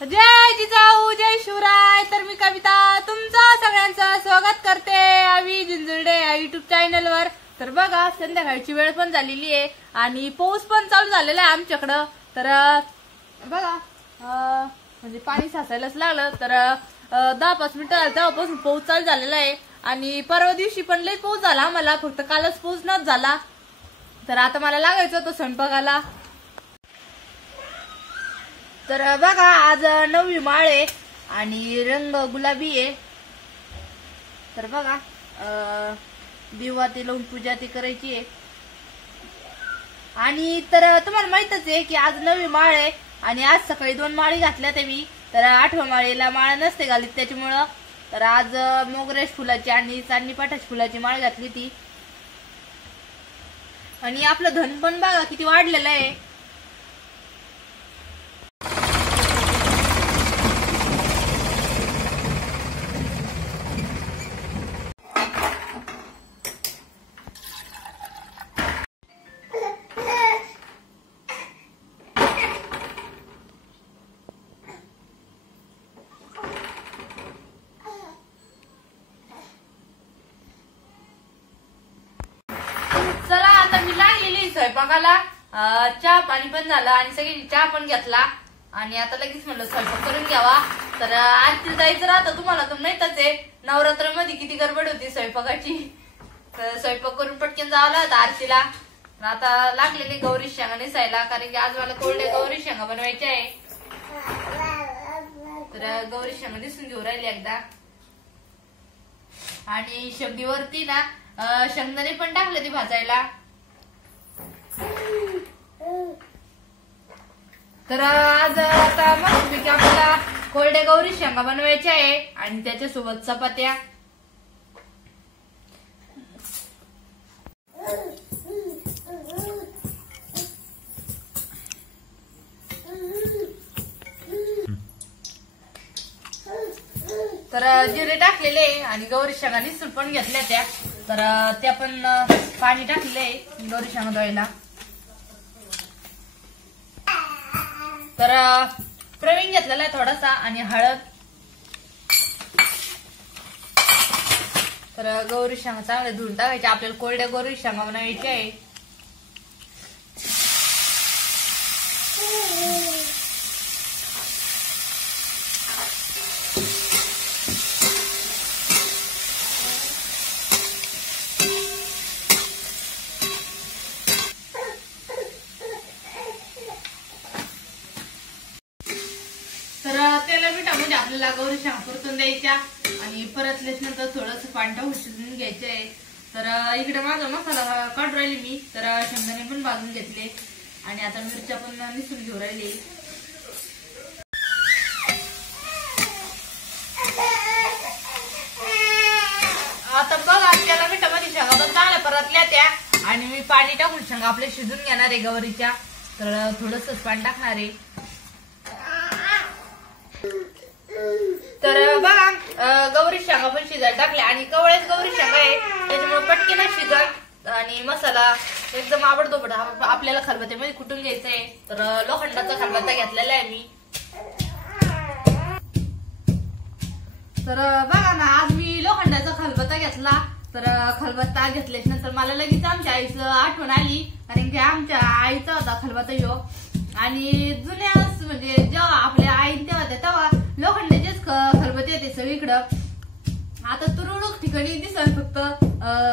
जय जिजाऊ जय शिवराय। तर मी कविता तुमचं सगळ्यांचं स्वागत करते आवी जिंजुर्डे या युट्यूब चॅनलवर। तर बघा संध्याकाळची वेळ पण झालेली आहे आणि पाऊस पण चालू झालेला आहे आमच्याकडं। तर बघा म्हणजे पाणी साचायलाच लागलं। तर 10-5 मिनिटं झालं तेव्हापासून पाऊस चालू झालेला आहे आणि परवा दिवशी पण लई पाऊस झाला आम्हाला, फक्त कालच पाऊस नच झाला। तर आता मला लागायचं होतं स्वयंपाकाला। तर बघा आज 9वी माळ आहे आणि रंग गुलाबी आहे। तर बघा दिवा ते लावून पूजा ते करायची आहे। आणि तर तुम्हाला माहितच आहे की आज 9वी माळ आहे आणि आज सकाळी 2 माळी घातल्या ते मी। तर 8व्या माळीला माळ नसते घालीत त्याच्यामुळं तर आज मोगरेश फुलाची आणि चांदणी पाठाची फुलाची माळ घातली ती। आणि आपलं धन पण बघा किती वाढलेलं आहे। चला आता मी लागलेली स्वयंपाकाला। चहा पाणी पण झालं आणि सगळी चहा पण घेतला आणि आता लगेच म्हणलं स्वयंपाक करून घ्यावा। तर आरती जायचं राहतं तुम्हाला तर माहितच आहे, नवरात्रामध्ये किती गडबड होती स्वयंपाकाची। तर स्वयंपाक करून पटकन जावं लागतं आरतीला। आता लागलेली गौरी शेंगा नेसायला, कारण की आज मला कोरड्या गौरी शेंगा बनवायच्या आहे। तर गौरी शेंगा नेसून घेऊ राहिली एकदा। आणि शेगडीवरती ना शेंगदाणे पण टाकले ती भाजायला। तर आज आता मस्तपैकी आपल्याला कोरड्या गौरी शेंगा बनवायच्या आहे आणि त्याच्यासोबत चपात्या। तर जिरे टाकलेले आणि गौरी शेंगा निसून पण घेतल्या त्या। तर त्या पण पाणी टाकले गौरी शेंगा धुवायला। तर प्रवीण घेतलेला आहे थोडासा आणि हळद। तर गौरी शेंगा चांगले धुवून टाकायचे, आपल्याला कोरड्या गौरी शेंगा बनवायच्या आहे। तर त्याला मिठामध्ये आपल्याला गौरी शेंगा परतून द्यायच्या आणि परतल्याच नंतर थोडंसं पाणी शिजून घ्यायचं आहे। तर इकडे माझा मसाला काढून राहिली मी। तर शेंगदाणे पण भाजून घेतले आणि आता मिरच्या पण निसून घेऊन राहिली। आता बघा त्याला मिठामध्ये शेंगा पण चांगल्या परतल्या त्या आणि मी पाणी टाकून शेंगा आपले शिजून घेणार आहे गौरीच्या। तर थोडंसंच पाणी टाकणार आहे। तर बघा गौरी शेंगा पण शिजायला टाकल्या आणि कवळ्याच गौरी शेंगा आहे त्याच्यामुळे पटकन शिजत आणि मसाला एकदम आवडतो आपल्याला खलबत्त्यामध्ये कुटून घ्यायचा आहे। तर लोखंडाचा खलबत्ता घेतलेला आहे मी। तर बघा ना आज मी लोखंडाचा खलबत्ता घेतला। तर खलबत्ता घेतल्याच्या नंतर मला लगेच आमच्या आईचं आठवण आली, कारण की आमच्या आईचा होता खलबत्ता ह्यो। आणि जुन्या म्हणजे जेव्हा आपल्या आई तेव्हा लोखंडाचेच खलबत्ते होते सगळीकडं। आता तुरळक ठिकाणी दिसत फक्त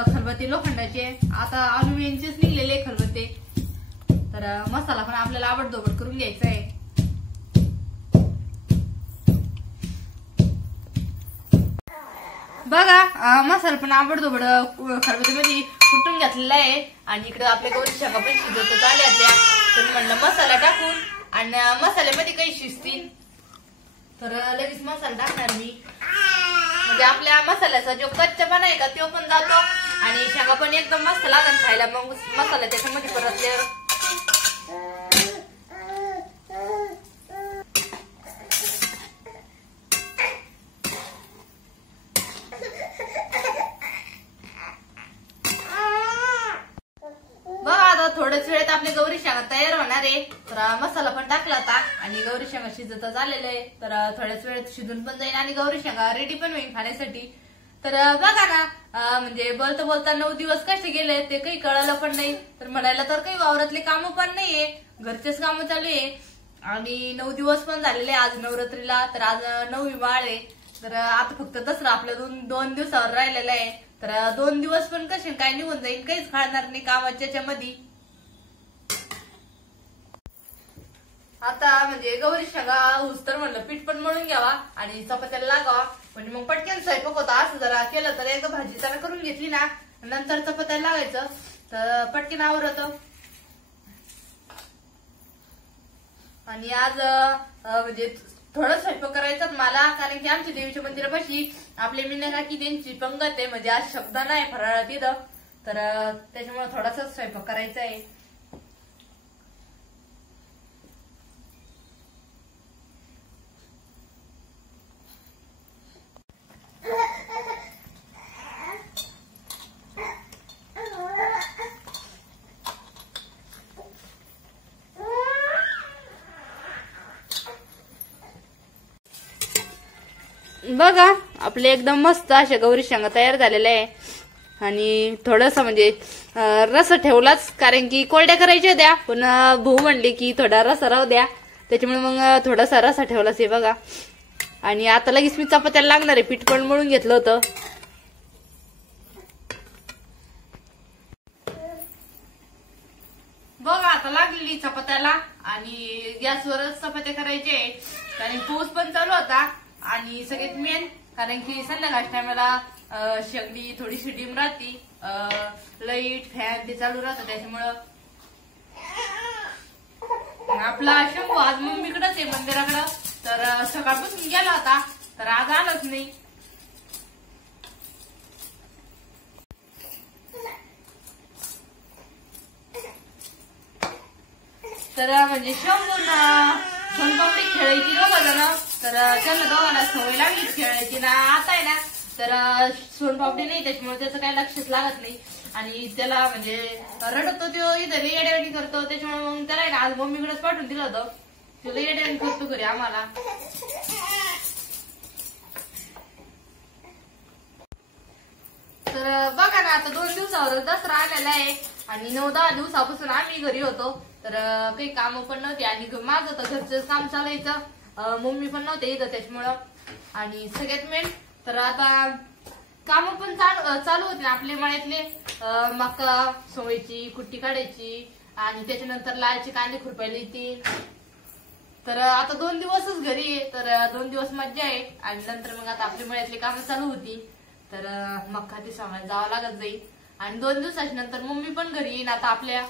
खलबत्ते लोखंडाचे, आता अल्युमिनियमचेच निघलेले खलबत्ते। तर मसाला पण आपल्याला आवडदोबड करून घ्यायचा आहे। बघा मसाला पण आवडदोबड खलबत्त्यामध्ये कुटून घेतलेला आहे आणि इकडे आपल्या गौरी शेंगा पण शिजत आल्या त्या। तर म्हणलं मसाला टाकून आणि मसाल्यामध्ये काही शिजतील। तर लगेच मसाला टाकणार मी, म्हणजे आपल्या मसाल्याचा जो कच्चापणा आहे का तो पण जातो आणि शेंगा पण एकदम मस्त लागेल खायला मग मसाला त्याच्यामध्ये परतल्यावर। बघा आता थोड्याच वेळात आपली गौरी शेंगा तयार होणार आहे। तर मसाला पण टाकला होता आणि गौरी शेंगा शिजत झालेलं आहे. तर थोड्याच वेळात शिजून पण जाईल आणि गौरी शेंगा रेडी पण होईल खाण्यासाठी. तर बघा ना म्हणजे बोलता बोलता 9 दिवस कसे गेले ते काही कळालं पण नाही. तर म्हणायला तर काही वावरातले कामं पण नाहीये, घरचेच कामं चालू आहे. आणि 9 दिवस पण झालेले आज नवरात्रीला. तर आज 9वी वाळ आहे. तर आता फक्त दसरा आपल्या दोन दिवसावर राहिलेला आहे. तर 2 दिवस पण कसे काय निघून जाईल, काहीच कळणार नाही कामाच्या मध्ये. आता म्हणजे गौरी शेंगा ऊस तर म्हणलं पीठ पण मळून घ्यावा आणि चपात्याला लागावा म्हणजे मग पटकन स्वयंपाक होता. असं जरा केलं तर एकदा भाजी जरा करून घेतली ना नंतर चपात्याला लागायचं तर पटकन आवरत. आणि आज म्हणजे थोडं स्वयंपाक करायचं मला, कारण की आमच्या देवीच्या मंदिरापाशी आपले मीना काकी त्यांची पंगत आहे, म्हणजे आज शब्द नाही फराळात तिथं. तर त्याच्यामुळे थोडासा स्वयंपाक करायचा आहे. बघा आपले एकदम मस्त अशा गौरी शेंगा तयार झालेल्या आहे. आणि थोडस म्हणजे रस ठेवलाच, कारण की कोरड्या करायच्या होत्या पण भाऊ म्हणले की थोडा रसा राहू द्या, त्याच्यामुळे मग थोडासा रसा ठेवलाच आहे बघा. आणि आता लगेच मी चपात्याला लागणार आहे, पीठ पण मळून घेतलं होतं. बघा आता लागलेली चपात्याला आणि गॅसवरच चपात्या करायचे आहे, कारण पाऊस पण चालू होता. आणि सगळ्यात मेन कारण की संध्याकाळच्या टायमाला शेगडी थोडीशी डिम राहती, लाईट फॅन ते चालू राहतं, त्याच्यामुळं आपला शंभू आज मम्मीकडेच आहे मंदिराकडं. तर सकाळपासून गेला होता तर आज आलाच नाही. तर म्हणजे शंभूला सोनपापडी खेळायची दोघं जण, तर त्यांना दोघांना सवय लागली खेळायची ना. आता आहे ना तर सोनपापडी नाही, त्याच्यामुळे त्याचं काही लक्षच लागत नाही. आणि त्याला म्हणजे रडतो तो, इथं येड्यावाडी करतो, त्याच्यामुळे मग त्याला आहे ना आज मम्मीकडेच पाठवून दिलं होतं. तुला येड्यावाडी करतो घरी आम्हाला. तर बघा ना आता 2 दिवसावर दसरा आलेला आहे आणि 9-10 दिवसापासून आम्ही घरी होतो. तर काही कामं पण नव्हती आणि माझं तर घरचं काम चालायचं, मम्मी पण नव्हते इथं त्याच्यामुळं. आणि सगळ्यात मेन तर आता काम पण चालू होते आपले मळ्यातले, मका सोयाची कुट्टी काढायची आणि त्याच्यानंतर लालचे कांदे खुरपायला येतील. तर आता 2 दिवसच घरी आहे, तर 2 दिवस मज्जा आहे. आणि नंतर मग आता आपली मळ्यातली कामं चालू होती, तर मक्का ते सांगायला जावं लागत जाईल. आणि 2 दिवसाच्या नंतर मम्मी पण घरी येईन आता आपल्या.